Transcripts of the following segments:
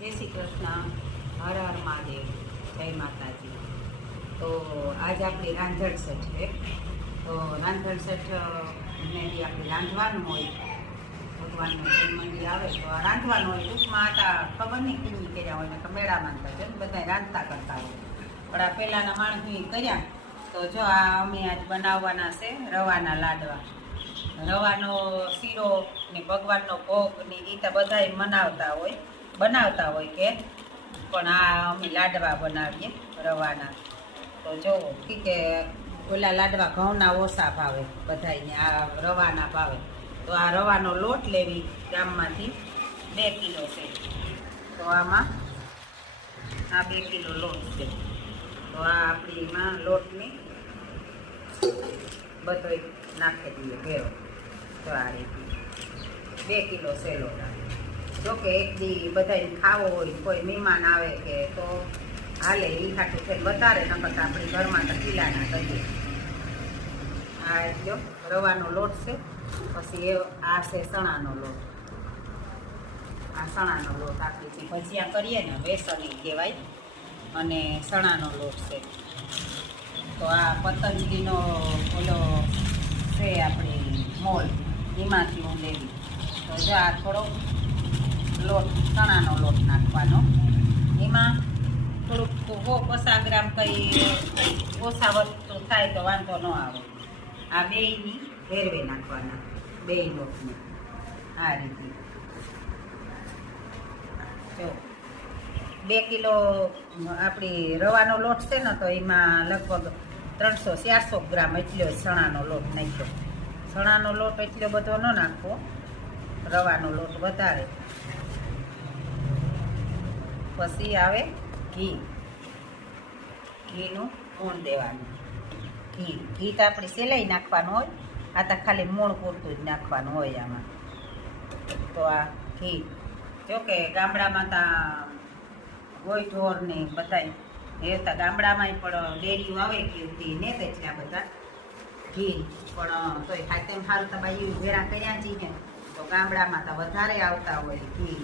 જય શ્રી કૃષ્ણ, હર હર મહાદેવ, જય માતાજી. તો આજ આપણી રાંધણ સેટ છે. તો રાંધણ સેટ ને બી આપણે રાંધવાનું હોય, ભગવાનનું મંદિર આવે તો આ રાંધવાનું હોય. ટૂંકમાં આટા ખબર નહીં કેવી કર્યા હોય ને મેળામાં છે બધા રાંધતા કરતા હોય, પણ આ પહેલાંના માણસ કર્યા. તો જો આ અમે આજ બનાવવાના છે રવાના લાડવા. રવાનો શીરો ને ભગવાનનો ભોગ ને એ તો બધા બનાવતા હોય કે, પણ આ અમે લાડવા બનાવીએ રવાના. તો જુઓ કે ઓલા લાડવા ઘઉંના ઓછા ભાવે બધાને, આ રવાના ભાવે. તો આ રવાનો લોટ લેવી ગામમાંથી 2 કિલો છે. તો આમાં આ 2 કિલો લોટ છે. તો આ આપણીમાં લોટની બધો નાખી દઈએ ભેરો. તો આ રીતે 2 કિલો છે લોટ. જોકે એક દી બધાને ખાવો હોય, કોઈ મહેમાન આવે કે તો હાલે, એ ખાટું થઈને વધારે નકર આપણી ઘરમાં તો કિલ્લાના કરીએ. આ એટલો રવાનો લોટ છે. પછી આ છે ચણાનો લોટ. આ ચણાનો લોટ આપણે જે ભજીયા કરીએ ને બેસણી કહેવાય, અને ચણાનો લોટ છે. તો આ પતંજલિનો ઓલો છે આપણી મોલ, એમાંથી હું લેવી. તો જો આ થોડો લોટ, ચણાનો લોટ નાખવાનો. એમાં થોડુંક 50 ગ્રામ કંઈ ઓછા વસ્તુ થાય તો વાંધો ન આવે. આ બેયની ભેરવે નાખવાના, 2 લોટને આ રીતે. જો 2 કિલો આપણી રવાનો લોટ છે ને, તો એમાં લગભગ 300-400 ગ્રામ એટલો ચણાનો લોટ નાખ્યો. ચણાનો લોટ એટલો બધો ન નાખવો, રવાનો લોટ વધારે. પછી આવે ઘીનું મૂણ દેવાનું. ઘી તો આપણે સેલાઈ નાખવાનું હોય, આ તો ખાલી મૂણ પૂરતું જ નાખવાનું હોય આમાં. તો આ ઘી જોકે ગામડામાં તો ગોઈઠોર ને બધા રહેતા, ગામડામાં પણ ડેરીઓ આવે કે ને તેટલા બધા ઘી, પણ તોય ખાતે સારું તો બાયું ભેરા કર્યા છીએ તો ગામડામાં તો વધારે આવતા હોય ઘી.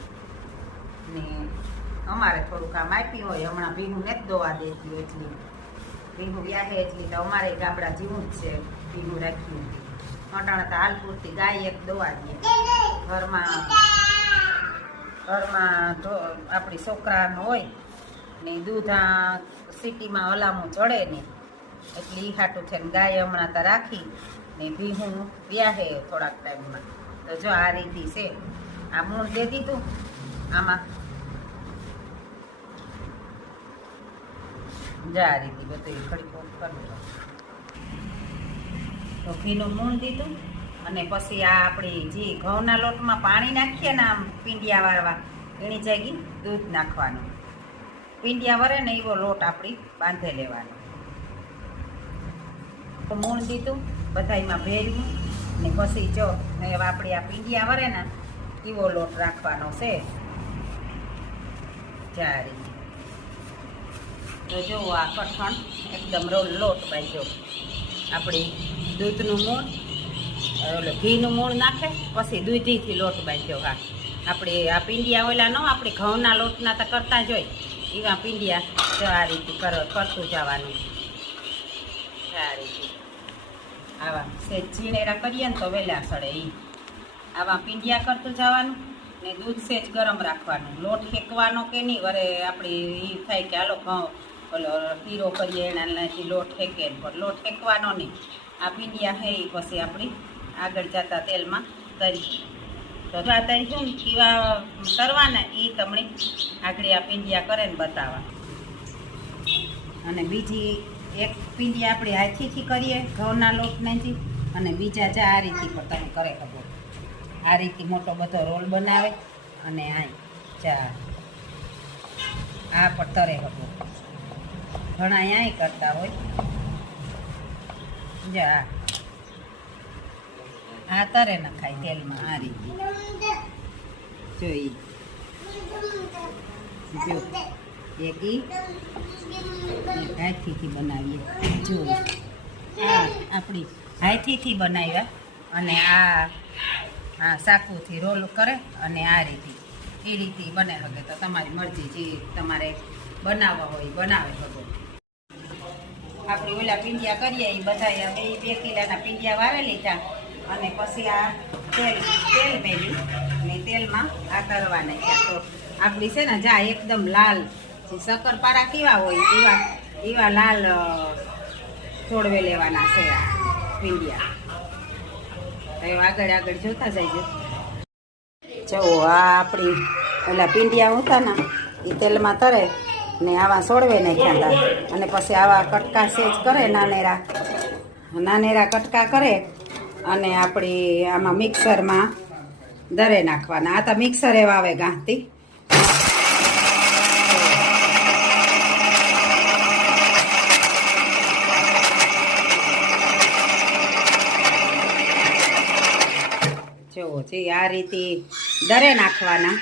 ને અમારે થોડુંક કામ આપ્યું હોય, હમણાં ભીનું નથી દોવા દેતી એટલી, ભીનું વ્યાહે એટલી તો અમારે ગામડા જેવું જ છે, ભીનું રાખ્યું. અટાણા તો હાલ પૂરતી ગાય એક દોવા દે ઘરમાં. આપણી છોકરાનો હોય ને દૂધ આ સિટીમાં હલામું ચડે ને, એટલે એ હાટું છે ને ગાય હમણાં તો રાખી ને ભીહું વ્યાહે થોડાક ટાઈમમાં. તો જો આ રીતે છે. આ મૂળ દે દીધું આમાં, જો આ રીતે બધું ખડી કરી. તો ઘીનું મૂણ દીધું, અને પછી આ આપણી જે ઘઉંના લોટમાં પાણી નાખીએ ને આમ પીંડિયા વાળવા, એની જગ્યાએ દૂધ નાખવાનું. પીંડિયા વરે ને એવો લોટ આપણી બાંધી લેવાનો. તો મૂણ દીધું બધામાં ભેર્યું ને પછી જો આપણી આ પીંડિયા વરે ને એવો લોટ રાખવાનો છે. જારી તો જુઓ આ કઠણ એકદમ લોટ બાંધ્યો. આપણી દૂધનું મૂણ, ઓલો ઘીનું મૂણ નાખે પછી દૂધીથી લોટ બાંધ્યો. હા, આપણે આ પીંડિયા ઓલા ન આપણે ઘઉંના લોટના તો કરતા જ હોય, એવા પીંડિયા જો આ રીતે કરતું જવાનું. આ રીતે આવા સેજ ઝીણેરા કરીએ ને તો વહેલા સડે. આવા પીંડિયા કરતું જવાનું ને દૂધ સેજ ગરમ રાખવાનું. લોટ ફેંકવાનો કે નહીં, વરે આપણી એ થાય કે હાલો ઘઉં ઓલો હીરો કરીએ એનાથી લોટ ફેંકે, પણ લોટ ફેંકવાનો નહીં. આ પીંડિયા હે એ પછી આપણી આગળ જતા તેલમાં તરી. તો આ તરીશું કેવા કરવાના એ તમને આગળ આ પીંડિયા કરે ને બતાવવા. અને બીજી એક પીંડિયા આપણે હાથીથી કરીએ ઘઉંના લોટનેથી, અને બીજા જા આ રીતે પણ તમે કરે શકો. આ રીતે મોટો બધો રોલ બનાવે અને ચા આ પણ તરે શકો. ઘણા અહીંયા કરતા હોય. જા આ તરે નખાય તેલમાં આ રીતે. જોઈ જો એક હાથીથી બનાવીએ. જો આ આપણી હાથીથી બનાવ્યા, અને આ ચાકુથી રોલ કરે અને આ રીતે એ રીતે બને શકે તો તમારી મરજી જે તમારે બનાવવા હોય બનાવે શકો. આપણે ઓલા પીંડિયા કરીએ એ બધા 2 કિલોના પીંડિયા વારે લીધા અને પછી આ તેલ મેલ્યું અને તેલમાં આ તરવા નાખ્યા. તો આપણી છે ને જા એકદમ લાલ જે શક્કરપારા કેવા હોય એવા લાલ ચોળવે લેવાના છે આ પીંડિયા. આગળ જોતા જઈજો. જો આ આપણી ઓલા પીંડિયા હતા ને એ તેલમાં તરે ને આવા સોળવે નાખ્યા હતા અને પછી આવા કટકા સેજ કરે નાનેરા કટકા કરે અને આપણી આમાં મિક્સરમાં દરે નાખવાના. આ તો મિક્સર એવા આવે ગાંઠથી. જોવો છે આ રીતે દરે નાખવાના.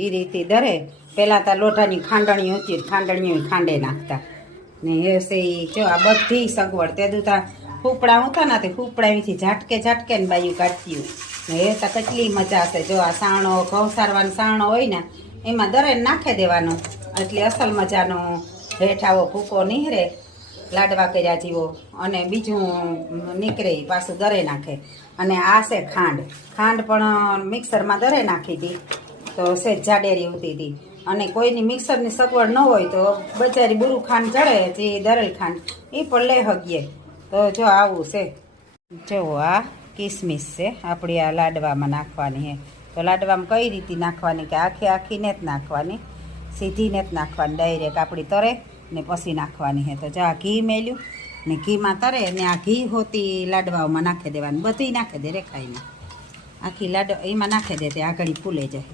એ રીતે દરે પહેલાં તો લોઢાની ખાંડણીઓ હતી, ખાંડણીઓ ખાંડે નાખતા ને એ જો આ બધી સગવડ તે દુતા ફૂપડા હતા ને તે ફૂપડા એથી ઝાટકે ને બાજુ કાઢતી ને એ તો કેટલી મજા હશે. જો આ સાણો ઘઉં સારવાનો સાણો હોય ને એમાં દરે નાખી દેવાનો એટલે અસલ મજાનો હેઠ આવો ભૂકો નીહરે લાડવા કર્યા જેવો અને બીજું નીકળે પાછું દરે નાખે. અને આ છે ખાંડ પણ મિક્સરમાં દરે નાખી હતી તો સેજ જાડેરી ઉતી હતી. અને કોઈની મિક્સરની સગવડ ન હોય તો બજારી બુરું ખાંડ ચડે જે દરેલ ખાંડ એ પણ લઈ શકીએ. તો જો આવું છે. જો આ કિસમિસ છે આપણી આ લાડવામાં નાખવાની છે. તો લાડવામાં કઈ રીતે નાખવાની કે આખીને જ નાખવાની, સીધીને જ નાખવાની, ડાયરેક્ટ આપણી તરે ને પછી નાખવાની છે. તો જો આ ઘી મેલ્યું ને ઘીમાં તરે ને આ ઘી હોતી લાડવાઓમાં નાખી દેવાની. બધી નાખી દે રેખાઈને આખી એમાં નાખી દે તે આગળ ફૂલે જાય.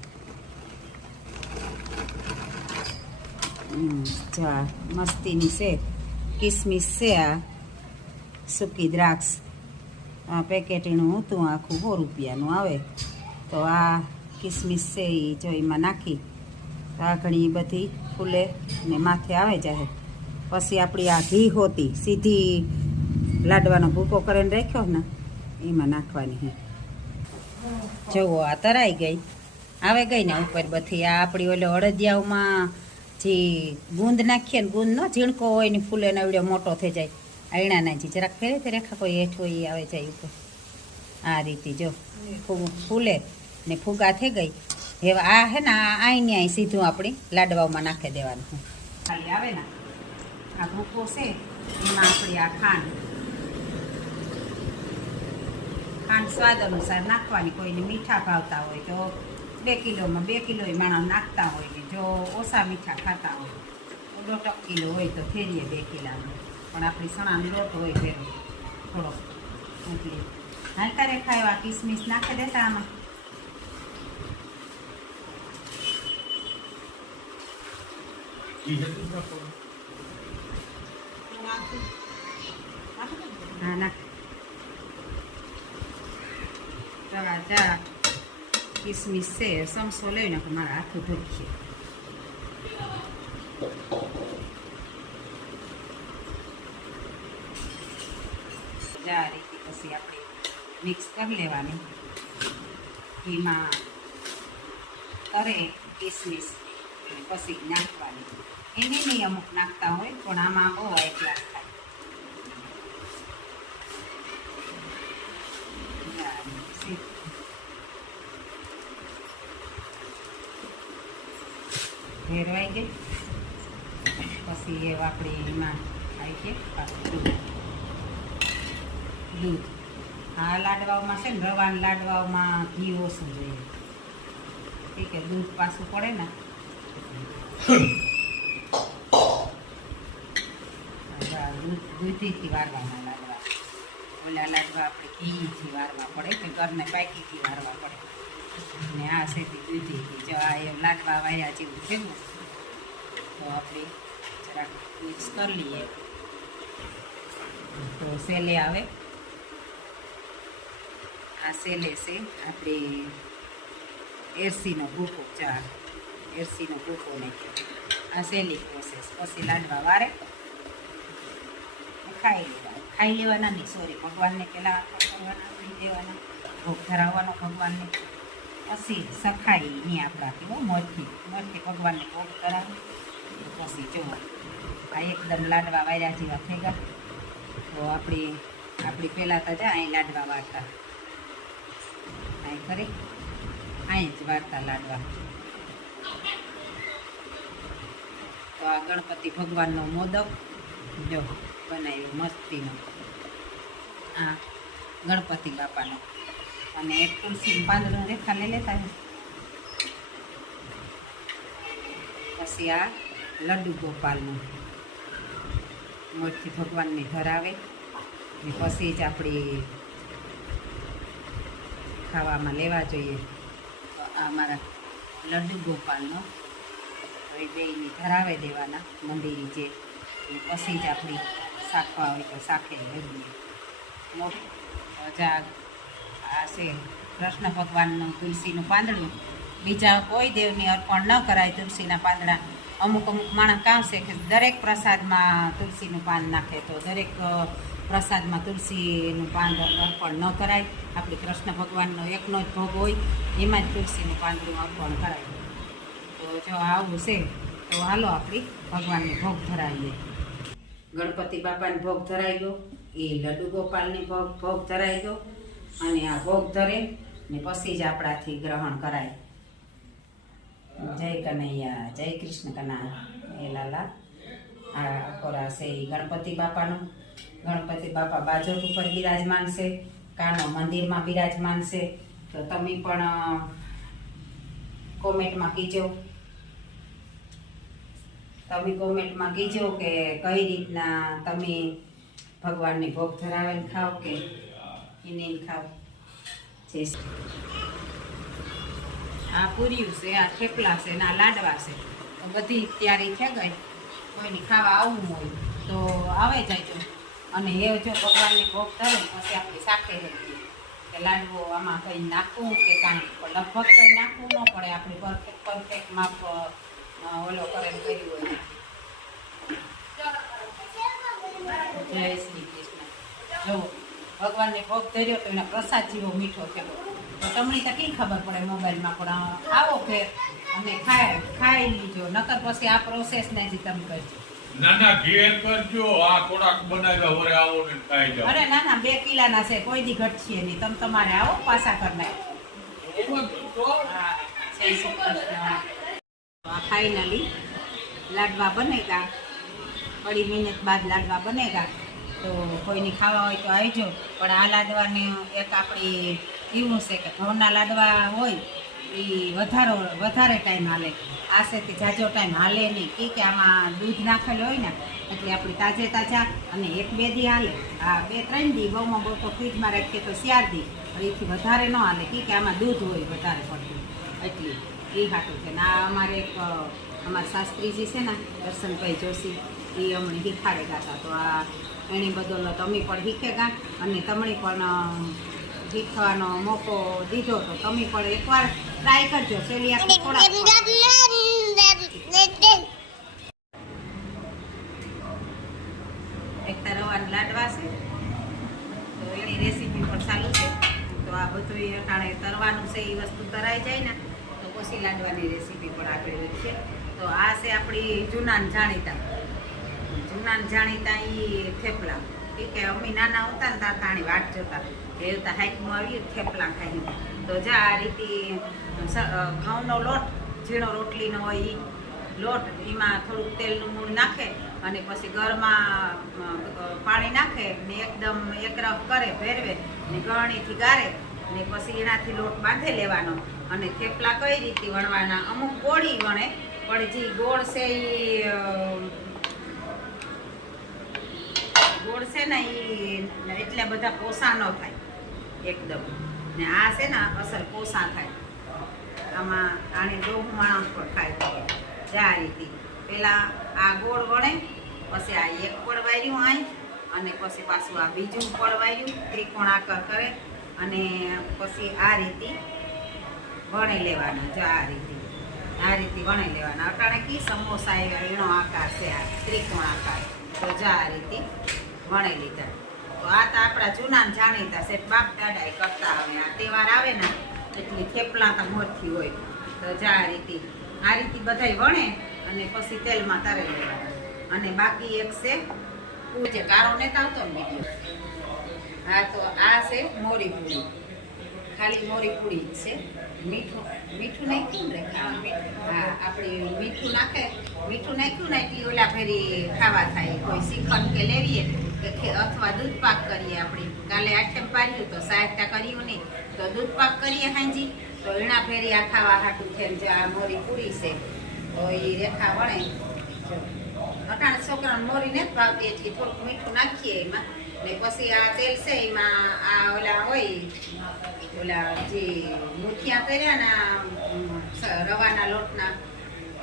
જા મસ્તીની છે કિસમિસ છે. આ સૂકી દ્રાક્ષ આ પેકેટીનું હતું આખું 100 રૂપિયાનું આવે. તો આ કિસમિસ છે એ જો એમાં નાખી તો આ ઘણી બધી ફૂલે ને માથે આવે જાય. પછી આપણી આ ઘી હોતી સીધી લાડવાનો ભૂકો કરીને રાખ્યો ને એમાં નાખવાની છે. જુઓ આ તરાઈ ગઈ આવે ગઈ ને ઉપર બધી. આ આપણી ઓલો અડદિયાઓમાં જે ગુંદ નાખીએ ને ગુંદ નો ઝીણકો હોય ને ફૂલે ને એવડો મોટો થઈ જાય આયણાના જે જરાક ફેરે તે રેખા કોઈ હેઠ હોય એ આવે જાય ઉપર. આ રીતે જો ફૂલે ને ફૂગા થઈ ગઈ. હવે આ હે ને આઈને અહીં સીધું આપણી લાડવાઓમાં નાખી દેવાનું. ખાલી આવે ને આ ભૂકો છે એમાં આપણી આ ખાંડ સ્વાદ અનુસાર નાખવાની. કોઈને મીઠા ભાવતા હોય તો 2 કિલોમાં 2 કિલો માણસ નાખતા હોય ને જો ઓછા મીઠા ખાતા હોય તો 1.5 કિલો હોય તો ફેરીએ 2 કિલોનો. પણ આપણી સણાનો લોટ હોય ફેરો થોડો એટલે હલકા રેખા એવા કિસમિસ નાખી દેતા આમાં. હા નાખ જા કિસમિસ છે સમસો લઈને મારા હાથું ધોઈ જા રીતે પછી આપણે મિક્સ કરી લેવાની. એમાં તરે કિસમિસ પછી નાખવાની. એને નહીં અમુક નાખતા હોય પણ આમાં બહુ એકલા થાય. ફેરવાઈ ગઈ પછી એ આપણે એમાં આવી છે દૂધ. આ લાડવાઓમાં છે ને રવાના લાડવાઓમાં ઘી ઓછું જોઈએ. ઠીક છે દૂધ પાછું પડે ને દૂધીથી વારવાના લાડવા. ઓલા લાડવા આપણે ઘીથી વારવા પડે કે ઘરને પાકીથી વારવા પડે ને આ સેથી દૂધીથી. જો આ એ લાડવા વાયા જેવું છે ને તો આપણે જરાક મિક્સ કરી લઈએ તો સેલે આવે. આ સેલે છે આપણે એરસીનો ભૂકો. એરસીનો ભૂકો નાખ્યો. આ સહેલી પ્રોસેસ. પછી લાડવા વારે ખાઈ લેવાના નહીં, સોરી ભગવાનને પહેલાં કરવાના, દઈ દેવાના. ભોગ ધરાવવાનો ભગવાનને. પછી સખાઈ નહીં આપણાથી બહુ મોજથી ભગવાનને ભોગ ધરાવે. પછી જો આ એકદમ લાડવા વાર્યા જેવા થઈ ગયા. તો આપણી પહેલાં તો જા અહીં લાડવા વાળતા, અહીં કરી અહીં જ વાળતા લાડવા. તો આ ગણપતિ ભગવાનનો મોદક જો બનાવ્યો મસ્તીનો, આ ગણપતિ બાપાનો. અને એક તુલસીનું પાંદડું રેખા લઈ લેતા. પછી આ લડ્ડુ ગોપાલનું મોજથી ભગવાનને ધરાવે. ને પછી જ આપણી ખાવામાં લેવા જોઈએ. તો આ મારા લડ્ડુ ગોપાલનો હવે બેયને ધરાવે દેવાના મંદિરી જે. અને પછી જ આપણી શાખવા હોય તો શાખે લઈએ. જા આ છે કૃષ્ણ ભગવાનનું તુલસીનું પાંદડું. બીજા કોઈ દેવની અર્પણ ન કરાય તુલસીના પાંદડા. અમુક માણસ કામ છે કે દરેક પ્રસાદમાં તુલસીનું પાન નાખે, તો દરેક પ્રસાદમાં તુલસીનું પાન અર્પણ ન કરાય. આપણે કૃષ્ણ ભગવાનનો એકનો જ ભોગ હોય, એમાં જ તુલસીનું પાંદડું અર્પણ કરાય. તો જો આવું છે તો હાલો આપણી ભગવાનને ભોગ ધરાવીએ. ગણપતિ બાપાને ભોગ ધરાઈ ગયો, એ લડ્ડુ ગોપાલને ભોગ ધરાઈ ગયો. અને આ ભોગ ધરે ને પછી જ આપણાથી ગ્રહણ કરાય. જય કનૈયા, જય કૃષ્ણ કના એ લાલા. આ ખોરા છે એ ગણપતિ બાપાનું. ગણપતિ બાપા બાજોટ ઉપર બિરાજમાન છે, કાનો મંદિરમાં બિરાજમાન છે. તો તમે પણ કોમેન્ટમાં કીજો, કે કઈ રીતના તમે ભગવાનને ભોગ ધરાવીને ખાઓ કે એને ખાઓ. આ પૂર્યું છે, આ થેપલા છે ને આ લાડવા છે. તો બધી તૈયારી થઈ ગઈ. કોઈને ખાવા આવવું હોય તો આવે જાય. અને એ જો ભગવાનને ભોગ ધરે પછી આપણે શાખે લઈએ કે લાડવો આમાં કંઈ નાખવું કે કાંઈ લગભગ કંઈ નાખવું ન પડે. આપણે પરફેક્ટ માપ ઓલો કરેલ કર્યું હોય. જય શ્રી કૃષ્ણ. જો ભગવાનને ભોગ ધર્યો તો એના પ્રસાદ જેવો મીઠો થયો. તો તમને તો કઈ ખબર પડે મોબાઈલમાં, પણ આવો ફેર અને ખાઈ લીજો. નકર પછી આ પ્રોસેસ ને જ તમે કરજો. નાના ઘેર કરજો, આ થોડાક બનાવ્યા વરે આવો ને ખાઈ જાવ. અરે નાના 2 કિલોના છે, કોઈ દી ઘટશે નહીં. તમે તમારે આવો પાછા કરી નાખો. હા, જય શ્રી કૃષ્ણ. ફાઇનલી લાડવા બનેગા. અઢી મિનિટ બાદ લાડવા બનેગા. તો કોઈને ખાવા હોય તો આવજો. પણ આ લાડવાની એક આપણી એવું છે કે ઘઉંના લાડવા હોય એ વધારે ટાઈમ હાલે. આ છે તે જાજો ટાઈમ હાલે નહીં, કે આમાં દૂધ નાખેલું હોય ને એટલે આપણી તાજા અને 1-2 દી હાલે. આ 2-3 દી બહુમાં બહુ તો ફ્રીજમાં રાખીએ તો 4 દી, પણ એથી વધારે ન હાલે. કે આમાં દૂધ હોય વધારે પડતું, એટલે એ હાટું છે. ને આ અમારે એક અમારા શાસ્ત્રીજી છે ને દર્શનભાઈ જોશી, એ અમને શીખાડે ગાતા. તો આ એની બદોલત અમે પણ શીખેગા અને તમને પણ શીખવાનો મોકો દીધો. તો તમે પણ એકવાર ટ્રાય કરજો. સેલિયા થોડા એક રવાના લાડવા છે, તો એની રેસીપી પણ ચાલુ છે. તો આ બધું અટાણે તરવાનું છે, એ વસ્તુ તરાઈ જાય ને તો પછી લાડવાની રેસીપી પણ આગળ વધશે. તો આ છે આપણી જૂનાન જાણીતા એ થેપલા. કે અમે નાના હતા ને ત્યાં તાણી વાટ જોતા કે એવું હાઈકમાં આવ્યું થેપલા ખાઈને. તો જા આ રીતે ઘઉંનો લોટ, ઝીણો રોટલીનો હોય એ લોટ, એમાં થોડુંક તેલનું મૂળ નાખે અને પછી ગરમાં પાણી નાખે ને એકદમ એકરફ કરે, ભેરવે ને ગળણીથી ગારે ને પછી એનાથી લોટ બાંધે લેવાનો. અને થેપલા કઈ રીતે વણવાના, અમુક ગોળી વણે, પણ જે ગોળ છે ને એ એટલા બધા પોસા ન થાય એકદમ. ને આ છે ને અસલ પોસા થાય. આમાં આને દોહ માણસ પણ ખાય. આ રીતે પહેલાં આ ગોળ વણે, પછી આ એક પડવાર્યું અહીં, અને પછી પાછું આ બીજું પડવાર્યું ત્રિકોણ આકાર કરે, અને પછી આ રીતે વણી લેવાના. જો આ રીતે વણી લેવાના. અટાણે કી સમોસા એનો આકાર છે, આ ત્રિકોણ આકાર. તો જો આ રીતે વણી લીધા. તો આ તો આપણા જૂના ને જાણીતા છે, બાપ દાદા કરતા આવે. આ તહેવાર આવે ને એટલી થેપલા તો મોરથી હોય. તો જા આ રીતે બધાય વણે અને પછી તેલમાં તરે લેવાના. અને બાકી એક છે જે કારો નેતા આવતો ને વિડીયો. હા, તો આ છે મોરી પૂરી, ખાલી મોરી પૂરી જ છે. મીઠું નાખ્યું ને હા, આપણે મીઠું નાખ્યું ને એટલી ઓલા ફેરી ખાવા થાય. કોઈ શ્રીખંડ કે લેવીએ કે અથવા દૂધ પાક કરીએ. આપણે કાલે આઠમ પાડ્યું તો 60 કર્યું નહીં તો દૂધ પાક કરીએ હાંજી, તો એના ફેરી આ ખાવા હાટું થઈને જે આ મોરી પૂરી છે તો એ રેખા વણે. અટાણ છોકરાને મોરી નથી ભાવતી એટલી થોડુંક મીઠું નાખીએ એમાં, ને પછી આ તેલ છે એમાં આ ઓલા હોય ઓલા જે મુઠિયા કર્યા ને રવાના લોટના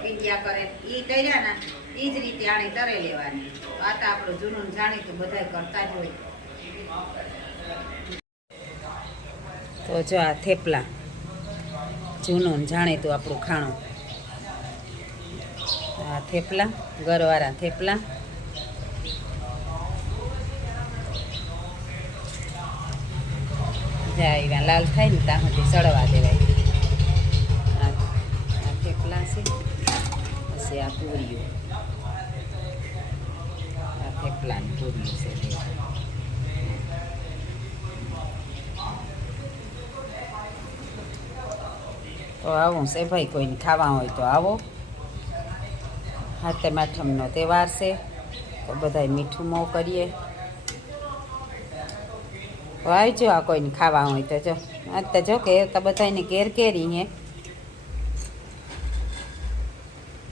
પીંડિયા કરે એ કર્યા ને એ જ રીતે આને તરે લેવાની. આ તો આપણું જૂનું જાણીતું બધા કરતા જ હોય. તો જો આ થેપલા જૂનું જાણીતું આપણું ખાણું. આ થેપલા ગરવાળા થેપલા. જ્યાં લાલ થાય ને ત્યાં સુધી સડવા દેવાય. આ થેપલા છે, પછી આ પૂરીઓ, આ થેપલાની પૂરીઓ છે. તો આવું છે ભાઈ, કોઈને ખાવા હોય તો આવો. હાથે આઠમનો તહેવાર છે તો બધાય મીઠું મોં કરીએ. તો આવજો આ કોઈને ખાવા હોય તો. જો આ તો જો કે તો બધાને ઘેર કેરી હે